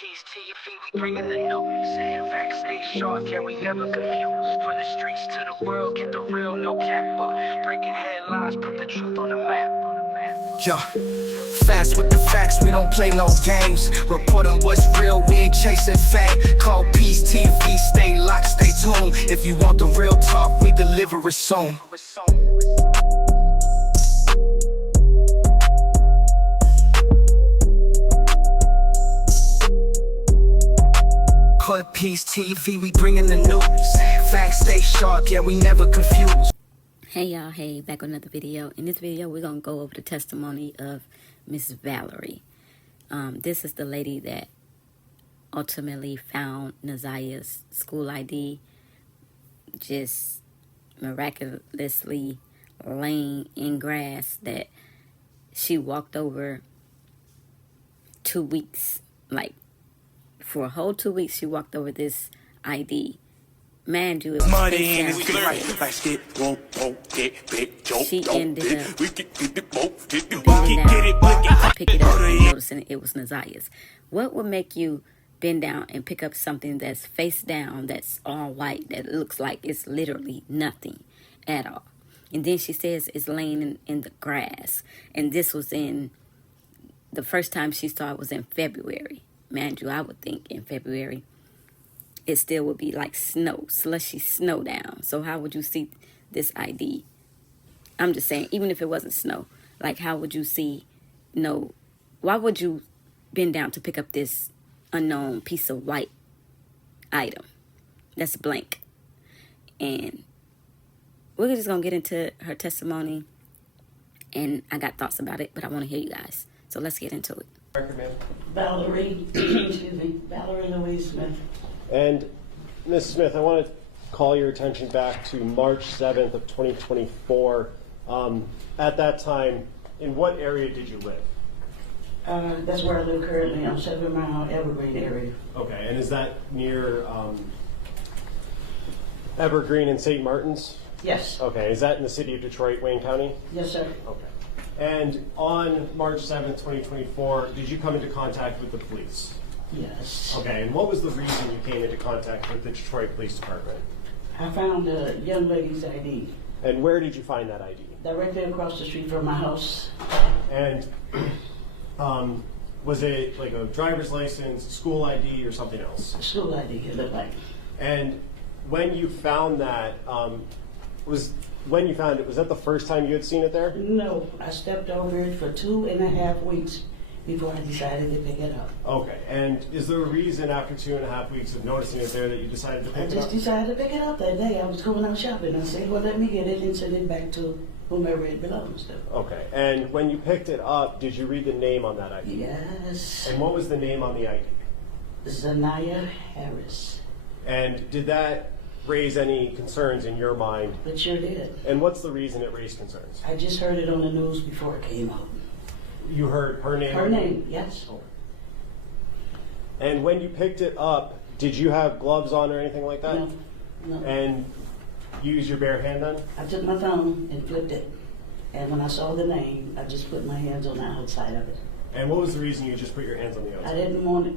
Peace to your feet, we bringing the news. Saying facts, stay sharp, yeah, we never confused. From the streets to the world, get the real, no cap. Breaking headlines, put the truth on the map. Yo, fast with the facts, we don't play no games. Reporting what's real, we ain't chasing fame. Call Peace TV, stay locked, stay tuned. If you want the real talk, we deliver it soon. Call Peace TV, we bringing the news. Facts, stay sharp, yeah, we never confused. Hey y'all, hey, back with another video. In this video, we're going to go over the testimony of Miss Valerie. This is the lady that ultimately found Naziah's school ID just miraculously laying in grass that she walked over 2 weeks. Like, for a whole 2 weeks, she walked over this ID. Man, you, it was money in his face down. clip. Like skip, won't get big, joke, She ended up we can get it, both get it, bending get down it, to pick it up and noticing it was Naziah's. What would make you bend down and pick up something that's face down, that's all white, that looks like it's literally nothing at all? And then she says it's laying in the grass. And this was in, the first time she saw it was in February. Man, you, I would think in February it still would be like snow, slushy snow down. So how would you see this ID? I'm just saying, even if it wasn't snow, like how would you see, why would you bend down to pick up this unknown piece of white item that's blank? And we're just going to get into her testimony, and I got thoughts about it, but I want to hear you guys. So let's get into it. Valerie, excuse me, Valerie Louise Smith. And Ms. Smith, I want to call your attention back to March 7th of 2024. At that time, in what area did you live? That's where I live currently, on 7 Mile Evergreen area. Okay, and is that near Evergreen and St. Martin's? Yes. Okay, is that in the city of Detroit, Wayne County? Yes, sir. Okay. And on March 7th, 2024, did you come into contact with the police? Yes. Okay, and what was the reason you came into contact with the Detroit Police Department? I found a young lady's ID And where did you find that ID? directly across the street from my house. And was it like a driver's license, school ID, or something else? School ID, it looked like. And when you found that, was that the first time you had seen it there? No, I stepped over it for 2.5 weeks before I decided to pick it up. Okay, and is there a reason after 2.5 weeks of noticing it there that you decided to I pick it just up? decided to pick it up that day. I was going out shopping. I said, well, let me get it and send it back to whomever it belongs to. Okay, and when you picked it up, did you read the name on that ID? Yes. And what was the name on the ID? Zanaya Harris. And did that raise any concerns in your mind? It sure did. And what's the reason it raised concerns? I just heard it on the news before it came out. You heard her name? Her name, yes. And when you picked it up, did you have gloves on or anything like that? No, no. And you used your bare hand then? I took my thumb and flipped it. And when I saw the name, I just put my hands on the outside of it. And what was the reason you just put your hands on the I outside? didn't want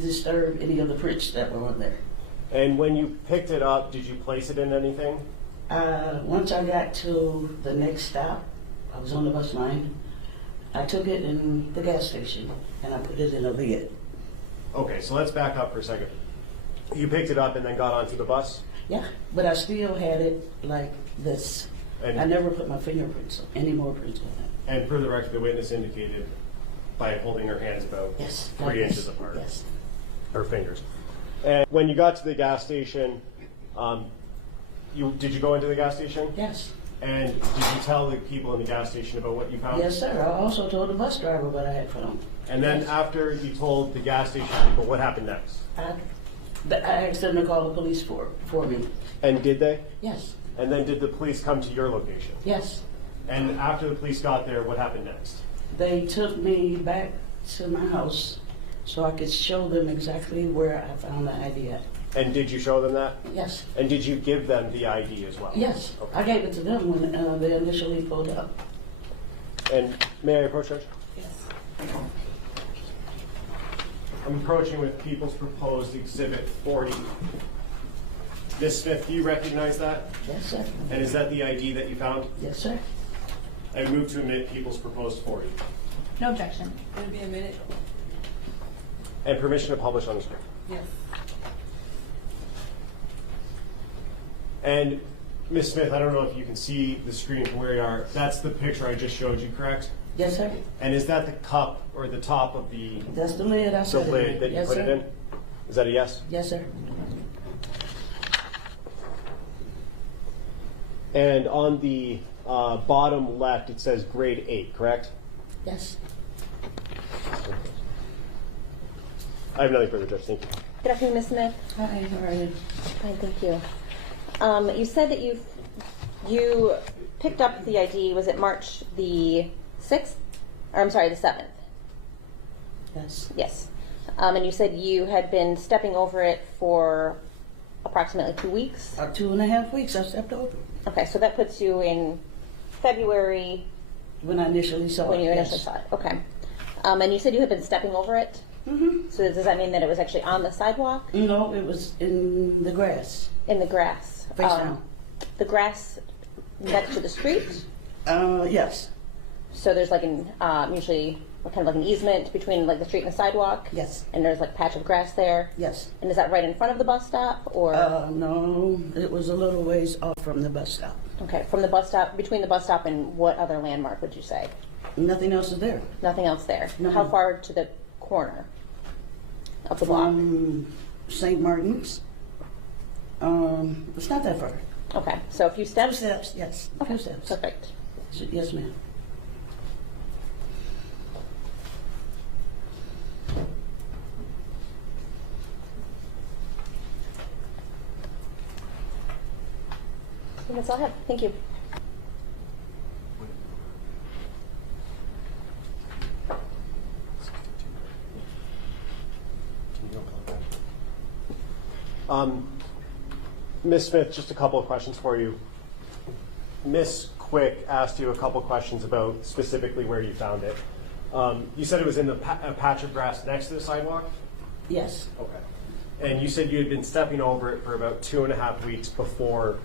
disturb any of the prints that were on there. And when you picked it up, did you place it in anything? Once I got to the next stop, I was on the bus line, I took it in the gas station and I put it in a lid. Okay, so let's back up for a second. You picked it up and then got onto the bus? Yeah, but I still had it like this. And- I never put my fingerprints on, any more prints on it. And for the record, the witness indicated by holding her hands about Yes. 3 like inches this. apart. Yes. Her fingers. And when you got to the gas station, did you go into the gas station? Yes. And did you tell the people in the gas station about what you found? Yes, sir. I also told the bus driver what I had found. And then Yes. after you told the gas station people, what happened next? I asked them to call the police for me. And did they? Yes. And then did the police come to your location? Yes. And after the police got there, what happened next? They took me back to my house so I could show them exactly where I found the ID at. And did you show them that? Yes. And did you give them the ID as well? Yes. Okay. I gave it to them when they initially pulled up. And may I approach, Judge? Yes. I'm approaching with People's Proposed Exhibit 40. Ms. Smith, do you recognize that? Yes, sir. And is that the ID that you found? Yes, sir. I move to admit People's Proposed 40. No objection. It'll be a minute. And permission to publish on the screen. Yes. And Ms. Smith, I don't know if you can see the screen from where you are. That's the picture I just showed you, correct? Yes, sir. And is that the cup or the top of the That's the lid I said. lid that you Yes, put sir. it in? Is that a yes? Yes, sir. And on the bottom left, it says grade 8, correct? Yes. I have nothing further, Judge. Thank you. Good afternoon, Ms. Smith. Hi, how are you? Fine, thank you. You said that you picked up the ID, was it March the 6th? Or I'm sorry, the 7th? Yes. Yes. And you said you had been stepping over it for approximately 2 weeks? 2.5 weeks I stepped over Okay, so that puts you in February when I initially saw when it. you yes. initially saw it. Okay. And you said you had been stepping over it? Mm-hmm. So does that mean that it was actually on the sidewalk? No, it was in the grass. In the grass? Face down. The grass next to the street? Yes. So there's like an usually kind of like an easement between like the street and the sidewalk? Yes. And there's like a patch of grass there? Yes. And is that right in front of the bus stop or? No, it was a little ways off from the bus stop. Okay, from the bus stop, between the bus stop and what other landmark would you say? Nothing else is there. Nothing else there? No. How far to the corner of the block? From St. Martin's. It's not that far. Okay, so a few steps? Steps, yes. A few steps. Perfect. Yes, ma'am. I think that's all I have. Thank you. Ms. Smith, just a couple of questions for you. Ms. Quick asked you a couple of questions about specifically where you found it. You said it was in a patch of grass next to the sidewalk? Yes. Okay. And you said you had been stepping over it for about 2.5 weeks before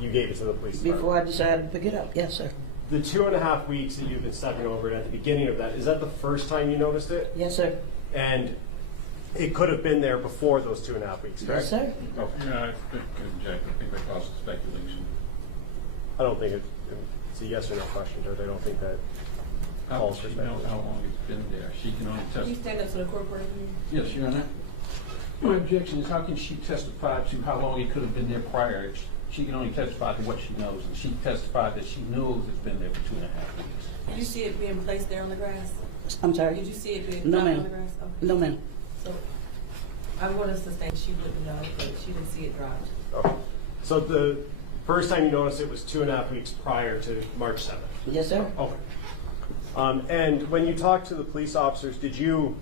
you gave it to the police department. Before I decided to pick it up. Yes, sir. The 2.5 weeks that you've been stepping over it at the beginning of that, is that the first time you noticed it? Yes, sir. And it could have been there before those 2.5 weeks, correct? Yes, sir. Okay. Yeah, I think, Jack, I think that causes speculation. I don't think it's a yes or no question, Judge. I don't think that How calls does for she know speculation. how long it's been there? She can only Can you testify. stand up to the court reporter? Yes, Your Honor. My objection is how can she testify to how long it could have been there prior? She can only testify to what she knows, and she testified that she knows it's been there for 2.5 weeks. Did you see it being placed there on the grass? I'm sorry. Did you see it being No, dropped on ma'am. the grass? Okay. No, ma'am. So I want us to state she wouldn't know, but she didn't see it dropped. Okay. So the first time you noticed it was 2.5 weeks prior to March 7th? Yes, sir. Okay. And when you talked to the police officers, did you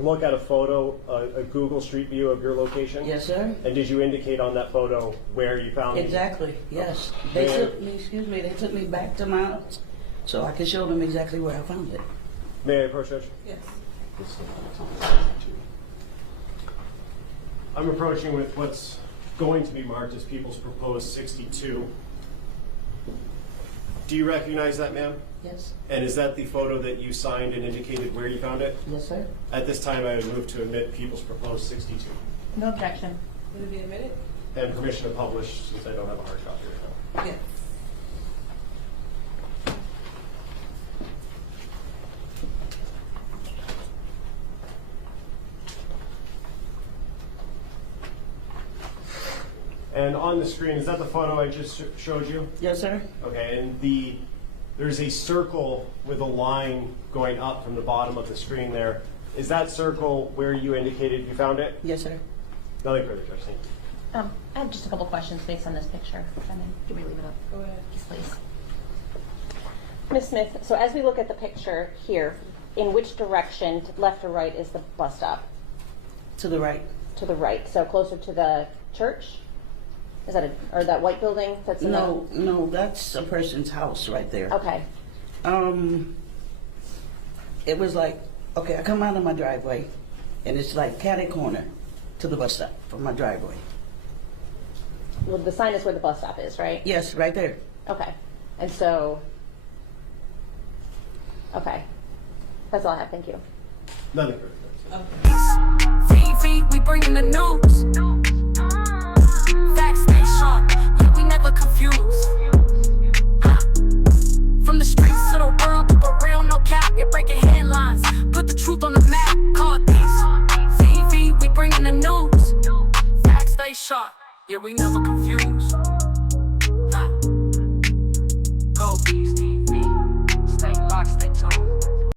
look at a photo, a Google Street View of your location? Yes, sir. And did you indicate on that photo where you found it? Exactly. Yes. They took me. Excuse me. They took me back to my house so I could show them exactly where I found it. May I approach, Judge? Yes. I'm approaching with what's going to be marked as People's Proposed 62. Do you recognize that, ma'am? Yes. And is that the photo that you signed and indicated where you found it? Yes, sir. At this time, I would move to admit People's Proposed 62. No objection. Will it be a minute? And permission to publish, since I don't have a hard copy right now. Yes. And on the screen, is that the photo I just showed you? Yes, sir. Okay, and there's a circle with a line going up from the bottom of the screen there. Is that circle where you indicated you found it? Yes, sir. Nothing further, Judge. Thank you. I have just a couple questions based on this picture. Can we leave it up? Go ahead. Yes, please. Ms. Smith, so as we look at the picture here, in which direction, left or right, is the bus stop? To the right. To the right, so closer to the church? Is that or that white building that's in No, no, that's a person's house right there. Okay. It was like, okay, I come out of my driveway, And it's like catty corner to the bus stop from my driveway. Well, the sign is where the bus stop is, right? Yes, right there. Okay. And so, okay. That's all I have. Thank you. Nothing. TV, we bringing the news. Facts stay sharp, yeah, we never confuse. From the streets to the world, keep it real, no cap. You're breaking headlines, put the truth on the map. Call it peace. TV, we bringing the news. Facts stay sharp, yeah, we never confuse.